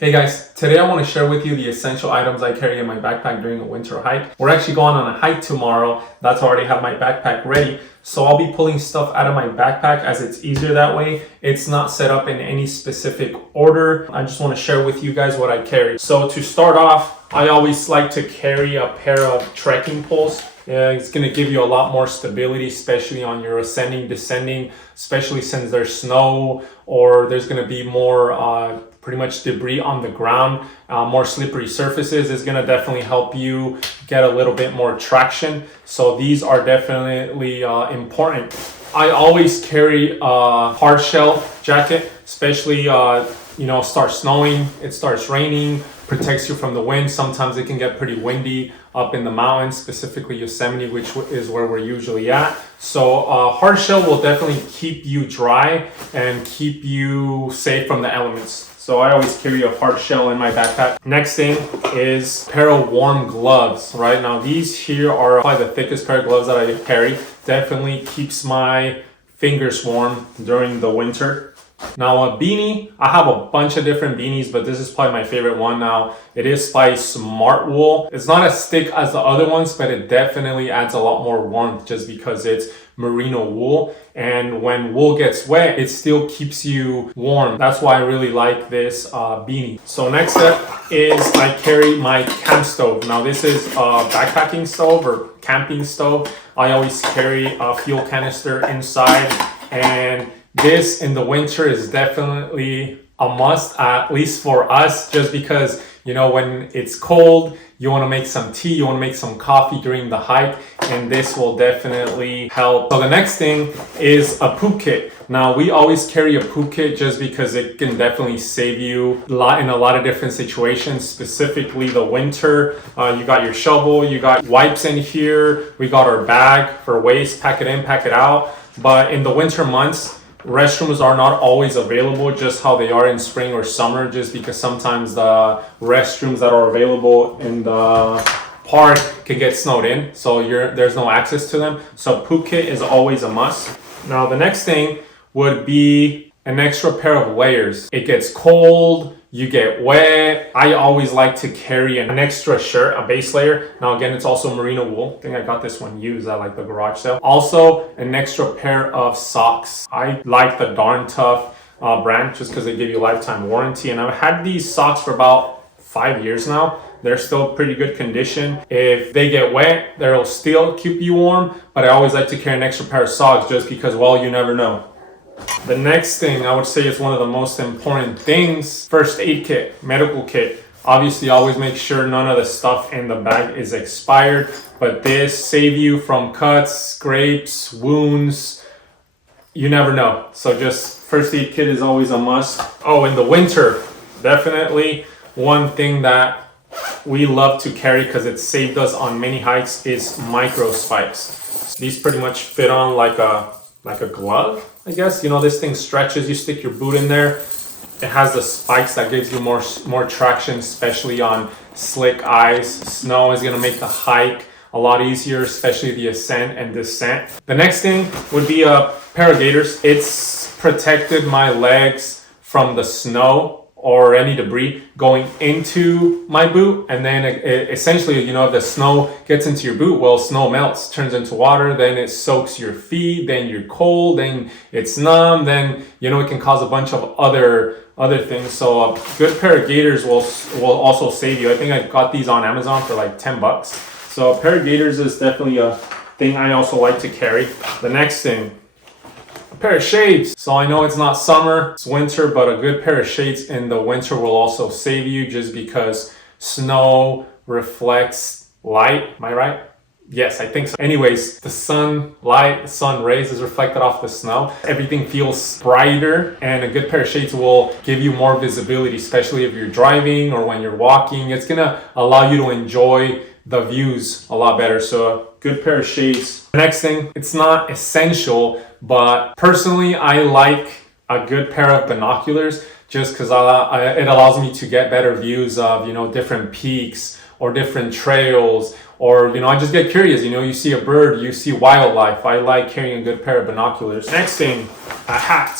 Hey guys, today I want to share with you the essential items I carry in my backpack during a winter hike. We're actually going on a hike tomorrow. That's why I already have my backpack ready. So I'll be pulling stuff out of my backpack as it's easier that way. It's not set up in any specific order. I just want to share with you guys what I carry. So to start off, I always like to carry a pair of trekking poles. It's going to give you a lot more stability, especially on your ascending, descending, especially since there's snow or there's going to be more pretty much debris on the ground, more slippery surfaces is going to definitely help you get a little bit more traction. So these are definitely important. I always carry a hard shell jacket, especially starts snowing, it starts raining, protects you from the wind. Sometimes it can get pretty windy up in the mountains, specifically Yosemite, which is where we're usually at. So hard shell will definitely keep you dry and keep you safe from the elements. So I always carry a hard shell in my backpack. Next thing is a pair of warm gloves, right? Now these here are probably the thickest pair of gloves that I carry. Definitely keeps my fingers warm during the winter. Now a beanie, I have a bunch of different beanies, but this is probably my favorite one now. It is by Smart Wool. It's not as thick as the other ones, but it definitely adds a lot more warmth just because it's merino wool. And when wool gets wet, it still keeps you warm. That's why I really like this beanie. So next up is I carry my camp stove. Now this is a backpacking stove or camping stove. I always carry a fuel canister inside, and this in the winter is definitely a must, at least for us, just because, when it's cold, you want to make some tea, you want to make some coffee during the hike, and this will definitely help. So the next thing is a poop kit. Now we always carry a poop kit just because it can definitely save you in a lot of different situations, specifically the winter. You got your shovel, you got wipes in here, we got our bag for waste, pack it in, pack it out. But in the winter months, restrooms are not always available just how they are in spring or summer, just because sometimes the restrooms that are available in the park can get snowed in, so there's no access to them. So poop kit is always a must. Now the next thing would be an extra pair of layers. It gets cold, you get wet. I always like to carry an extra shirt, a base layer. Now again, it's also merino wool. I think I got this one used at like the garage sale. Also an extra pair of socks. I like the Darn Tough brand just because they give you lifetime warranty, and I've had these socks for about 5 years now. They're still pretty good condition. If they get wet, they'll still keep you warm, but I always like to carry an extra pair of socks just because, well, you never know. The next thing I would say is one of the most important things, first aid kit, medical kit. Obviously, always make sure none of the stuff in the bag is expired, but this save you from cuts, scrapes, wounds. You never know. So just first aid kit is always a must. Oh, in the winter, definitely one thing that we love to carry because it saved us on many hikes is micro spikes. These pretty much fit on like a glove, I guess. This thing stretches, you stick your boot in there. It has the spikes that gives you more traction, especially on slick ice. Snow is going to make the hike a lot easier, especially the ascent and descent. The next thing would be a pair of gaiters. It's protected my legs from the snow or any debris going into my boot. And then essentially, if the snow gets into your boot, well, snow melts, turns into water, then it soaks your feet, then you're cold, then it's numb, then, it can cause a bunch of other things. So a good pair of gaiters will also save you. I think I got these on Amazon for like $10. So a pair of gaiters is definitely a thing I also like to carry. The next thing, pair of shades. So I know it's not summer, it's winter, but a good pair of shades in the winter will also save you just because snow reflects light. Am I right? Yes, I think so. Anyways, the sun rays is reflected off the snow. Everything feels brighter, and a good pair of shades will give you more visibility, especially if you're driving or when you're walking. It's gonna allow you to enjoy the views a lot better. So a good pair of shades. The next thing, it's not essential, but personally I like a good pair of binoculars just because it allows me to get better views of different peaks or different trails, or I just get curious. You see a bird, you see wildlife. I like carrying a good pair of binoculars. Next thing, a hat.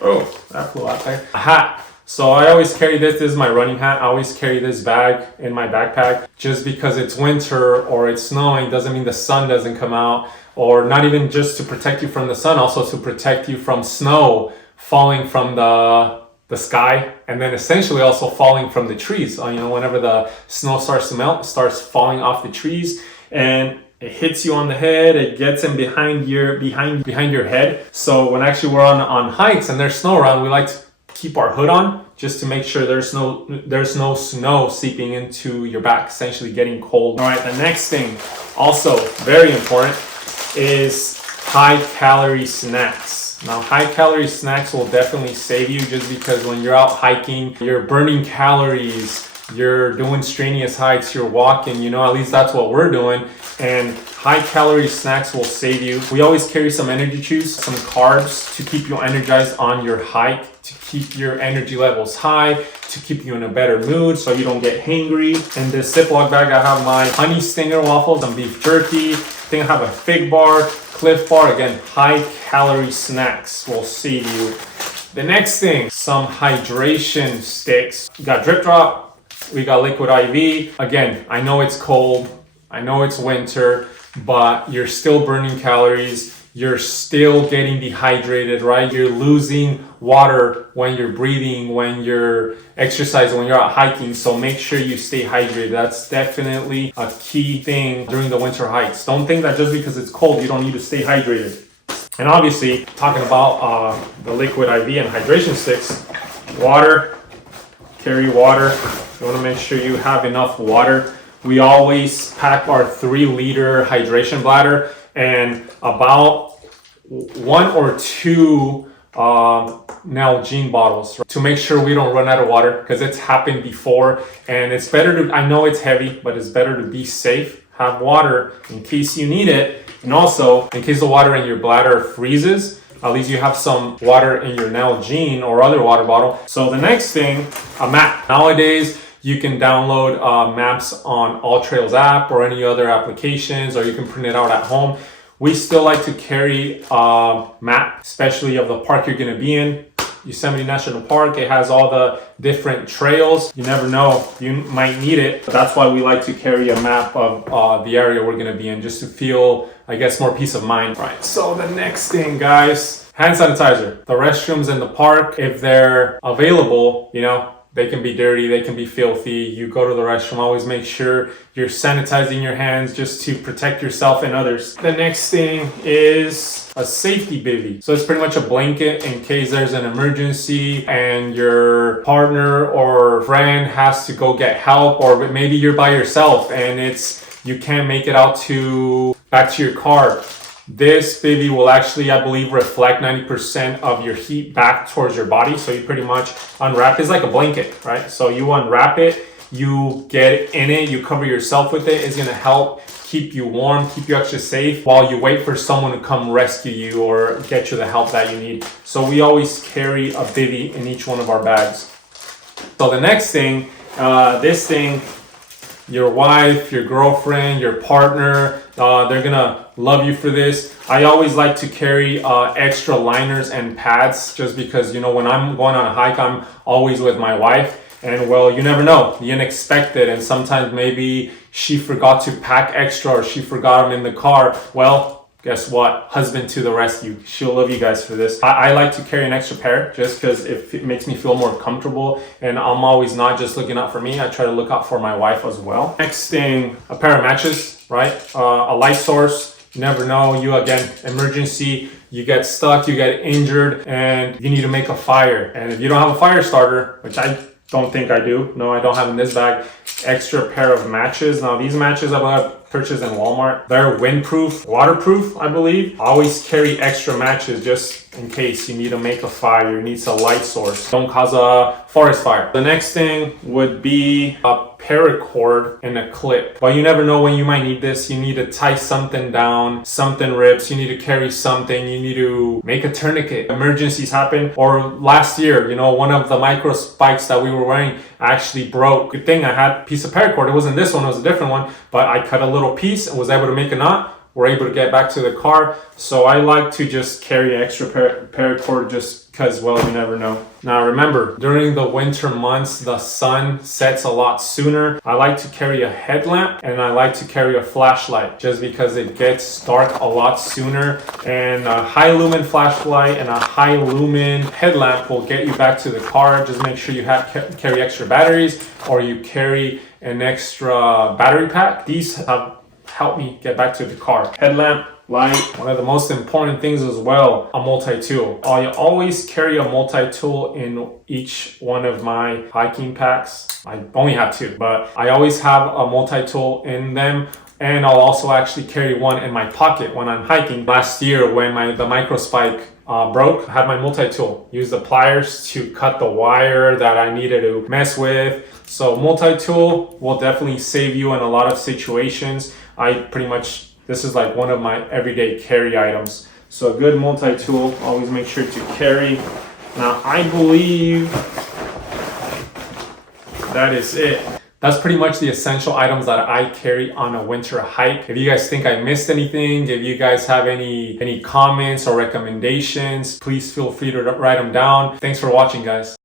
Oh, that flew out there. A hat. So I always carry this. This is my running hat. I always carry this bag in my backpack. Just because it's winter or it's snowing doesn't mean the sun doesn't come out, or not even just to protect you from the sun, also to protect you from snow falling from the sky, and then essentially also falling from the trees. Whenever the snow starts to melt, it starts falling off the trees and it hits you on the head. It gets in behind your head. So when actually we're on hikes and there's snow around, we like to keep our hood on just to make sure there's no snow seeping into your back, essentially getting cold. All right, the next thing, also very important, is high calorie snacks. Now, high calorie snacks will definitely save you, just because when you're out hiking, you're burning calories, you're doing strenuous hikes, you're walking, at least that's what we're doing. And high calorie snacks will save you. We always carry some energy chews, some carbs to keep you energized on your hike, to keep your energy levels high, to keep you in a better mood so you don't get hangry. In this Ziploc bag, I have my honey stinger waffles, some beef jerky. I think I have a fig bar, Cliff Bar. Again, high calorie snacks will save you. The next thing, some hydration sticks. We got Drip Drop, we got Liquid IV. Again, I know it's cold, I know it's winter, but you're still burning calories. You're still getting dehydrated, right? You're losing water when you're breathing, when you're exercising, when you're out hiking. So make sure you stay hydrated. That's definitely a key thing during the winter hikes. Don't think that just because it's cold, you don't need to stay hydrated. And obviously, talking about the Liquid IV and hydration sticks, water, carry water. You want to make sure you have enough water. We always pack our 3-liter hydration bladder and about 1 or 2 Nalgene bottles, right, to make sure we don't run out of water, because it's happened before. And it's better to, I know it's heavy, but it's better to be safe, have water in case you need it, and also in case the water in your bladder freezes, at least you have some water in your Nalgene or other water bottle. So the next thing, a map. Nowadays you can download maps on AllTrails app or any other applications, or you can print it out at home. We still like to carry a map, especially of the park you're gonna be in. Yosemite National Park, it has all the different trails. You never know, you might need it. But that's why we like to carry a map of the area we're gonna be in, just to feel, I guess, more peace of mind. Right, so the next thing, guys, hand sanitizer. The restrooms in the park, if they're available, they can be dirty, they can be filthy. You go to the restroom, always make sure you're sanitizing your hands just to protect yourself and others. The next thing is a safety bivy. So it's pretty much a blanket in case there's an emergency and your partner or friend has to go get help, or maybe you're by yourself and you can't make it out back to your car. This bivy will actually, I believe, reflect 90% of your heat back towards your body. So you pretty much unwrap. It's like a blanket, right? So you unwrap it, you get in it, you cover yourself with it. It's gonna help keep you warm, keep you extra safe while you wait for someone to come rescue you or get you the help that you need. So we always carry a bivy in each one of our bags. So the next thing, this thing, your wife, your girlfriend, your partner, they're gonna love you for this. I always like to carry extra liners and pads, just because, when I'm going on a hike, I'm always with my wife. And well, you never know, the unexpected, and sometimes maybe she forgot to pack extra or she forgot them in the car. Well, guess what? Husband to the rescue. She'll love you guys for this. I like to carry an extra pair just because it makes me feel more comfortable, and I'm always not just looking out for me. I try to look out for my wife as well. Next thing, a pair of matches, right? A light source. You never know, emergency, you get stuck, you get injured, and you need to make a fire. And if you don't have a fire starter, which I don't think I do, no, I don't have in this bag, extra pair of matches. Now these matches I've purchased in Walmart, they're windproof, waterproof, I believe. Always carry extra matches just in case you need to make a fire, you need a light source. Don't cause a forest fire. The next thing would be a paracord and a clip. But you never know when you might need this. You need to tie something down, something rips, you need to carry something, you need to make a tourniquet. Emergencies happen. Or last year, one of the micro spikes that we were wearing actually broke. Good thing I had a piece of paracord. It wasn't this one, it was a different one, but I cut a little piece and was able to make a knot. we're able to get back to the car. So I like to just carry extra paracord just because, well, you never know. Now remember, during the winter months, the sun sets a lot sooner. I like to carry a headlamp and I like to carry a flashlight just because it gets dark a lot sooner. And a high lumen flashlight and a high lumen headlamp will get you back to the car. Just make sure you carry extra batteries, or you carry an extra battery pack. These have helped me get back to the car. Headlamp, light. One of the most important things as well, a multi-tool. I always carry a multi-tool in each one of my hiking packs. I only have two, but I always have a multi-tool in them. And I'll also actually carry one in my pocket when I'm hiking. Last year when the micro spike broke, I had my multi-tool. Used the pliers to cut the wire that I needed to mess with. So multi-tool will definitely save you in a lot of situations. This is like one of my everyday carry items. So a good multi-tool, always make sure to carry. Now I believe that is it. That's pretty much the essential items that I carry on a winter hike. If you guys think I missed anything, if you guys have any comments or recommendations, please feel free to write them down. Thanks for watching, guys.